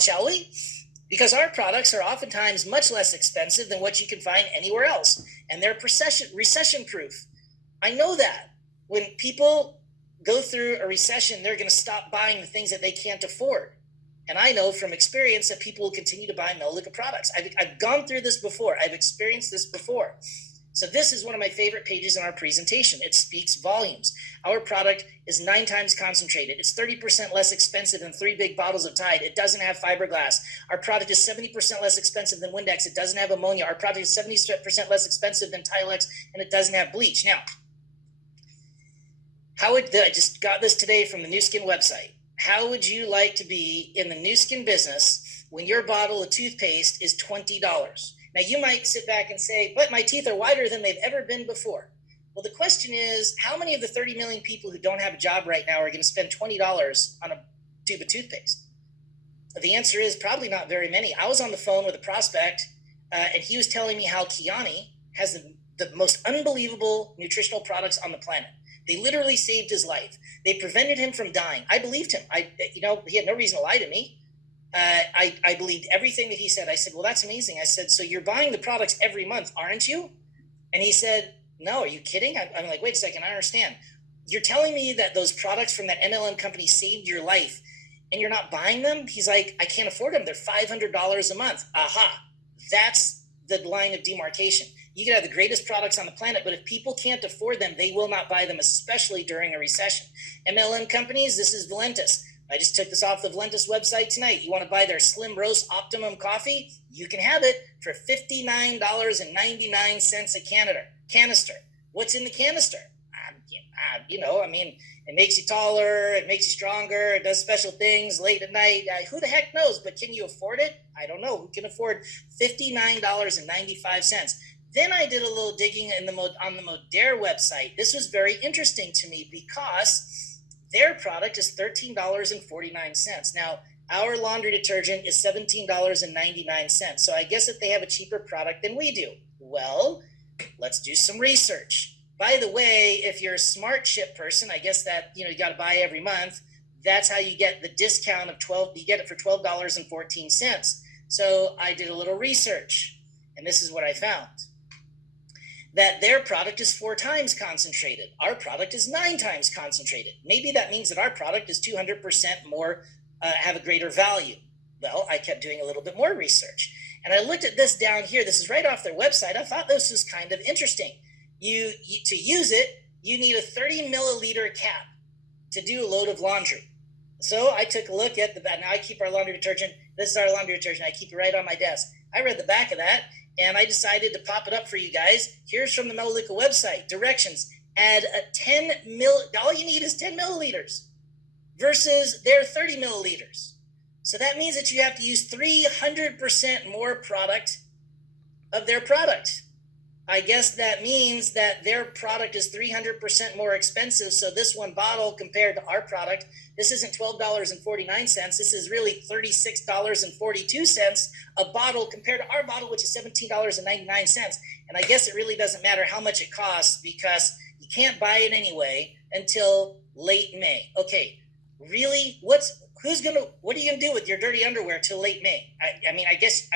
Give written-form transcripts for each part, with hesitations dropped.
shall we? Because our products are oftentimes much less expensive than what you can find anywhere else, and they're recession proof. I know that when people go through a recession, they're going to stop buying the things that they can't afford. And I know from experience that people will continue to buy Melaleuca products. I've gone through this before. I've experienced this before. So this is one of my favorite pages in our presentation. It speaks volumes. Our product is 9 times concentrated. It's 30% less expensive than 3 big bottles of Tide. It doesn't have fiberglass. Our product is 70% less expensive than Windex. It doesn't have ammonia. Our product is 70% less expensive than Tilex, and it doesn't have bleach. Now, I just got this today from the Nu Skin website. How would you like to be in the Nu Skin business when your bottle of toothpaste is $20? Now, you might sit back and say, but my teeth are whiter than they've ever been before. Well, the question is, how many of the 30 million people who don't have a job right now are going to spend $20 on a tube of toothpaste? The answer is probably not very many. I was on the phone with a prospect, and he was telling me how Kiani has the most unbelievable nutritional products on the planet. They literally saved his life. They prevented him from dying. I believed him. He had no reason to lie to me. I believed everything that he said. I said, well, that's amazing. I said, so you're buying the products every month, aren't you? And he said, no, are you kidding? I'm like, wait a second, I don't understand. You're telling me that those products from that MLM company saved your life and you're not buying them? He's like, I can't afford them. They're $500 a month. Aha, that's the line of demarcation. You can have the greatest products on the planet, but if people can't afford them, they will not buy them, especially during a recession. MLM companies, this is Valentis. I just took this off the Valentis website tonight. You want to buy their Slim Roast Optimum coffee? You can have it for $59.99 a canister. What's in the canister? It makes you taller, it makes you stronger, it does special things late at night. Who the heck knows? But can you afford it? I don't know. Who can afford $59.95? Then I did a little digging on the Modere website. This was very interesting to me because their product is $13.49. Now, our laundry detergent is $17.99. So I guess that they have a cheaper product than we do. Well, let's do some research. By the way, if you're a Smart Ship person, I guess that, you got to buy every month. That's how you get the discount of you get it for $12.14. So I did a little research, and this is what I found. That their product is 4 times concentrated. Our product is 9 times concentrated. Maybe that means that our product is 200% more, have a greater value. Well, I kept doing a little bit more research. And I looked at this down here. This is right off their website. I thought this was kind of interesting. To use it, you need a 30 milliliter cap to do a load of laundry. So I took a look at now I keep our laundry detergent. This is our laundry detergent. I keep it right on my desk. I read the back of that, and I decided to pop it up for you guys. Here's from the Melaleuca website. Directions. Add all you need is 10 milliliters versus their 30 milliliters. So that means that you have to use 300% more product of their product. I guess that means that their product is 300% more expensive. So this one bottle compared to our product, this isn't $12.49. This is really $36.42 a bottle compared to our bottle, which is $17.99. And I guess it really doesn't matter how much it costs because you can't buy it anyway until late May. Okay, really? What are you gonna do with your dirty underwear till late May? I guess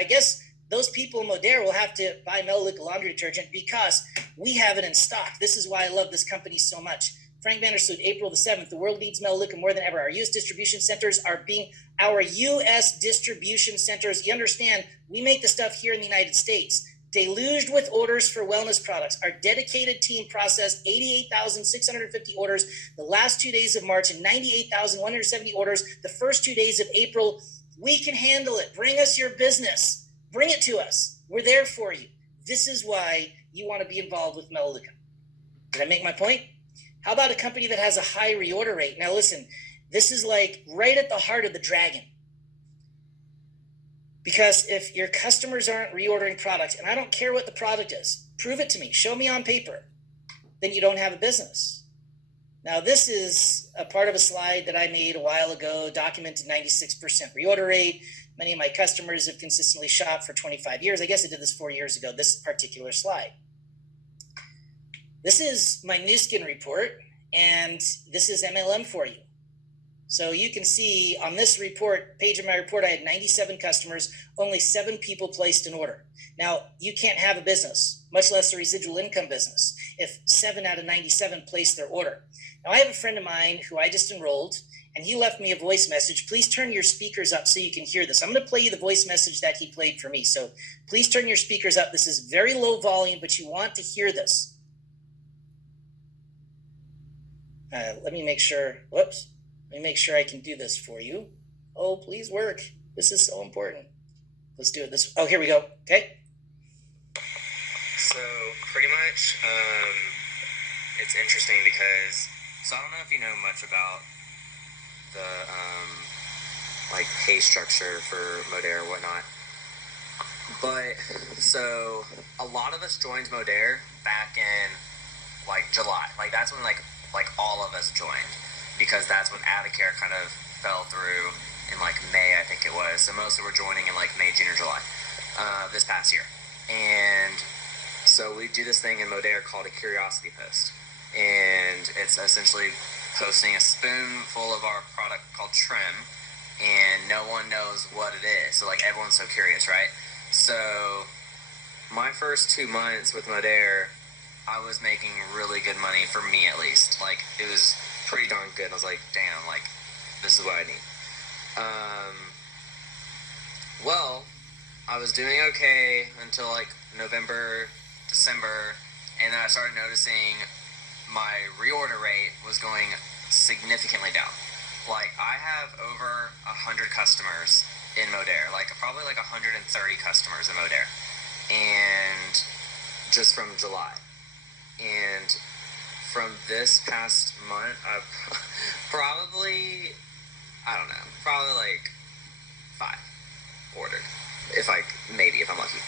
those people in Modere will have to buy Melaleuca laundry detergent because we have it in stock. This is why I love this company so much. Frank Vandersloot, April the 7th. The world needs Melaleuca more than ever. Our U.S. distribution centers you understand, we make the stuff here in the United States. Deluged with orders for wellness products. Our dedicated team processed 88,650 orders the last 2 days of March and 98,170 orders the first 2 days of April. We can handle it. Bring us your business. Bring it to us. We're there for you. This is why you want to be involved with Melaleuca. Did I make my point? How about a company that has a high reorder rate? Now listen, this is like right at the heart of the dragon. Because if your customers aren't reordering products, and I don't care what the product is, prove it to me, show me on paper, then you don't have a business. Now this is a part of a slide that I made a while ago, documented 96% reorder rate. Many of my customers have consistently shopped for 25 years. I guess I did this 4 years ago, this particular slide. This is my Nu Skin report, and this is MLM for you. So you can see on this page of my report, I had 97 customers, only 7 people placed an order. Now, you can't have a business, much less a residual income business, if 7 out of 97 placed their order. Now, I have a friend of mine who I just enrolled, and he left me a voice message. Please turn your speakers up so you can hear this. I'm going to play you the voice message that he played for me. So please turn your speakers up. This is very low volume, but you want to hear this. Let me make sure. Whoops. Let me make sure I can do this for you. Oh, please work. This is so important. Let's do it this. Oh, here we go. Okay. So pretty much, it's interesting because, so I don't know if you know much about the, like pay structure for Modere or whatnot, but so a lot of us joined Modere back in like July. Like that's when like all of us joined, because that's when Avocare kind of fell through in like May, I think it was. So most of were joining in like May, June, or July this past year. And so we do this thing in Modere called a curiosity post. And it's essentially posting a spoonful of our product called Trim, and no one knows what it is. So like everyone's so curious, right? So my first 2 months with Modere, I was making really good money, for me at least. Like it was pretty darn good. I was like, damn, like this is what I need. Well, I was doing okay until like November, December, and then I started noticing my reorder rate was going significantly down. Like I have over 100 customers in Modere, like probably like 130 customers in Modere, and just from July. And from this past month, I've probably like 5 ordered, if I'm lucky.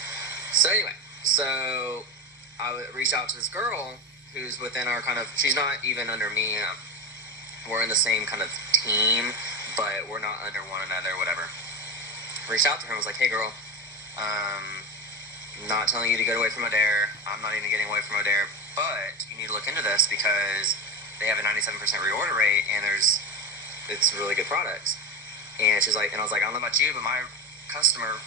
So anyway, so I reached out to this girl who's within our kind of, she's not even under me. We're in the same kind of team, but we're not under one another, whatever. Reached out to her and was like, hey girl, not telling you to get away from Modere. I'm not even getting away from Modere, but you need to look into this because they have a 97% reorder rate and it's really good products. And she's like, and I was like, I don't know about you, but my customer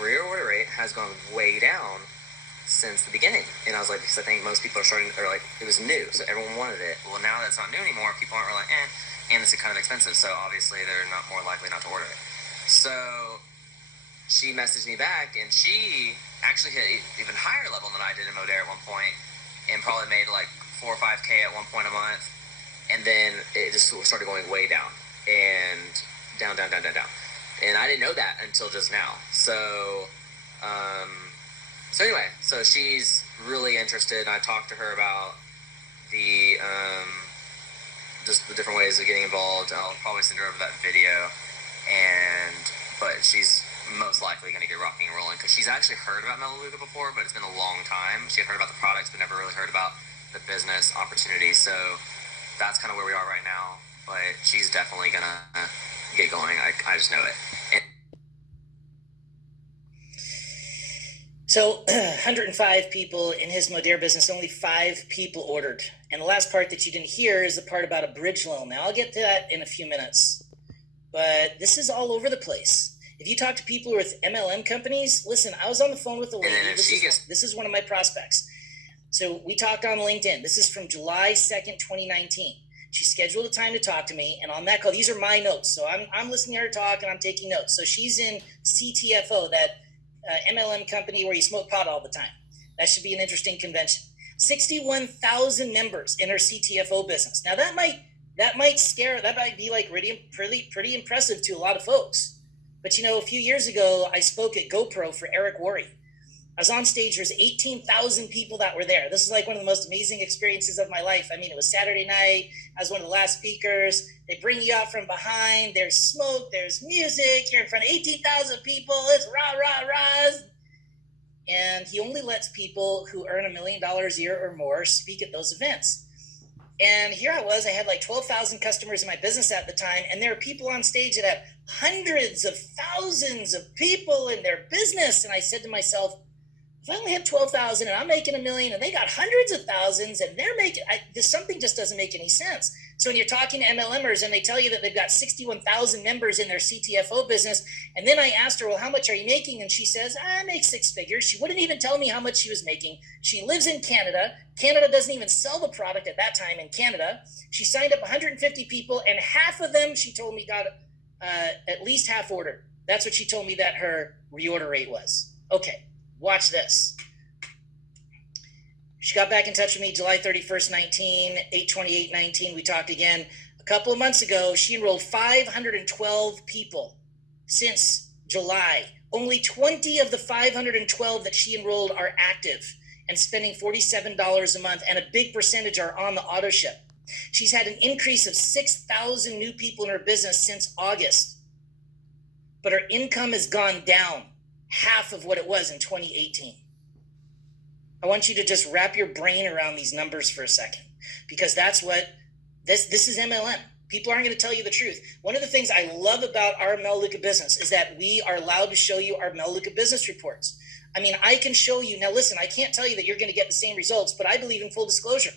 reorder rate has gone way down since the beginning. And I was like, because I think most people are like, it was new, so everyone wanted it. Well, now that it's not new anymore, people aren't really like, and it's kind of expensive, so obviously they're not more likely not to order it. So she messaged me back, and she actually hit even higher level than I did in Modere at one point, and probably made like 4 or 5K at one point a month. And then it just started going way down, and down. And I didn't know that until just now. So anyway, so she's really interested. I talked to her about the just the different ways of getting involved. I'll probably send her over that video, but she's most likely going to get rocking and rolling because she's actually heard about Melaleuca before, but it's been a long time. She had heard about the products, but never really heard about the business opportunity. So that's kind of where we are right now. But she's definitely going to get going. I just know it. So 105 people in his Modere business, only 5 people ordered. And the last part that you didn't hear is the part about a bridge loan. Now, I'll get to that in a few minutes. But this is all over the place. If you talk to people who are with MLM companies, listen, I was on the phone with a lady. This is one of my prospects. So we talked on LinkedIn. This is from July 2nd, 2019. She scheduled a time to talk to me. And on that call, these are my notes. So I'm listening to her talk and I'm taking notes. So she's in CTFO, that MLM company where you smoke pot all the time. That should be an interesting convention. 61,000 members in her CTFO business. Now that might be like pretty impressive to a lot of folks. But a few years ago, I spoke at GoPro for Eric Worre. I was on stage. There's 18,000 people that were there. This is like one of the most amazing experiences of my life. I mean, it was Saturday night. I was one of the last speakers. They bring you out from behind. There's smoke. There's music. You're in front of 18,000 people. It's rah, rah, rah. And he only lets people who earn $1 million a year or more speak at those events. And here I was, I had like 12,000 customers in my business at the time. And there are people on stage that have hundreds of thousands of people in their business. And I said to myself, if I only have 12,000 and I'm making $1 million and they got hundreds of thousands and they're making, something just doesn't make any sense. So when you're talking to MLMers and they tell you that they've got 61,000 members in their CTFO business, and then I asked her, well, how much are you making? And she says, I make six figures. She wouldn't even tell me how much she was making. She lives in Canada. Canada doesn't even sell the product at that time in Canada. She signed up 150 people, and half of them, she told me, got at least half ordered. That's what she told me that her reorder rate was. Okay, watch this. She got back in touch with me July 31st, 19, 8/28/19. We talked again. A couple of months ago, she enrolled 512 people since July. Only 20 of the 512 that she enrolled are active and spending $47 a month, and a big percentage are on the auto ship. She's had an increase of 6,000 new people in her business since August, but her income has gone down half of what it was in 2018. I want you to just wrap your brain around these numbers for a second, because that's what this is MLM. People aren't going to tell you the truth. One of the things I love about our Melaleuca business is that we are allowed to show you our Melaleuca business reports. I mean, I can show you. Now, listen, I can't tell you that you're going to get the same results, but I believe in full disclosure.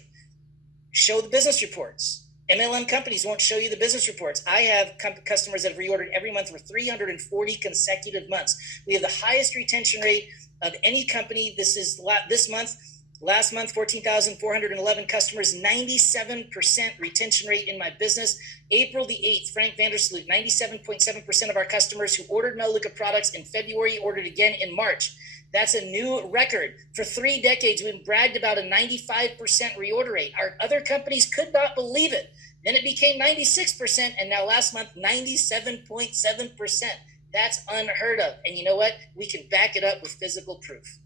Show the business reports. MLM companies won't show you the business reports. I have customers that have reordered every month for 340 consecutive months. We have the highest retention rate of any company. This is last month, 14,411 customers, 97% retention rate in my business. April the 8th, Frank Vandersloot, 97.7% of our customers who ordered Melaleuca products in February ordered again in March. That's a new record. For 3 decades, we've bragged about a 95% reorder rate. Our other companies could not believe it. Then it became 96%, and now last month, 97.7%. That's unheard of. And you know what? We can back it up with physical proof.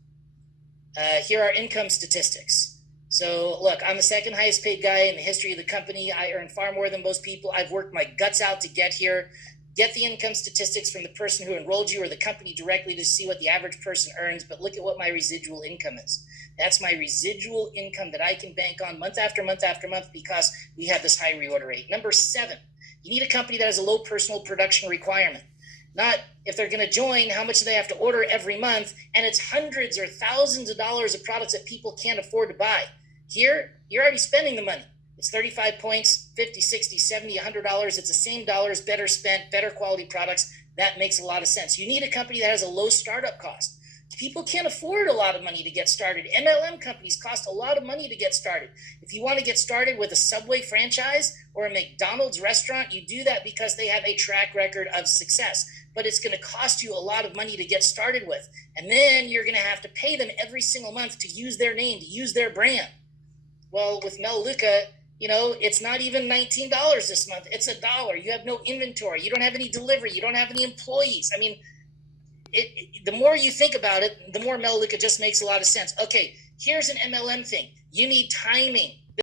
Here are income statistics. So look, I'm the second highest paid guy in the history of the company. I earn far more than most people. I've worked my guts out to get here. Get the income statistics from the person who enrolled you or the company directly to see what the average person earns, but look at what my residual income is. That's my residual income that I can bank on month after month after month because we have this high reorder rate. Number 7, you need a company that has a low personal production requirement. Not if they're going to join, how much do they have to order every month? And it's hundreds or thousands of dollars of products that people can't afford to buy. Here, you're already spending the money. It's 35 points, 50, 60, 70, $100. It's the same dollars, better spent, better quality products. That makes a lot of sense. You need a company that has a low startup cost. People can't afford a lot of money to get started. MLM companies cost a lot of money to get started. If you want to get started with a Subway franchise or a McDonald's restaurant, you do that because they have a track record of success. But it's going to cost you a lot of money to get started with. And then you're going to have to pay them every single month to use their name, to use their brand. Well, with Melaleuca, it's not even $19 this month. It's $1. You have no inventory. You don't have any delivery. You don't have any employees. I mean, the more you think about it, the more Melaleuca just makes a lot of sense. Okay, here's an MLM thing. You need timing.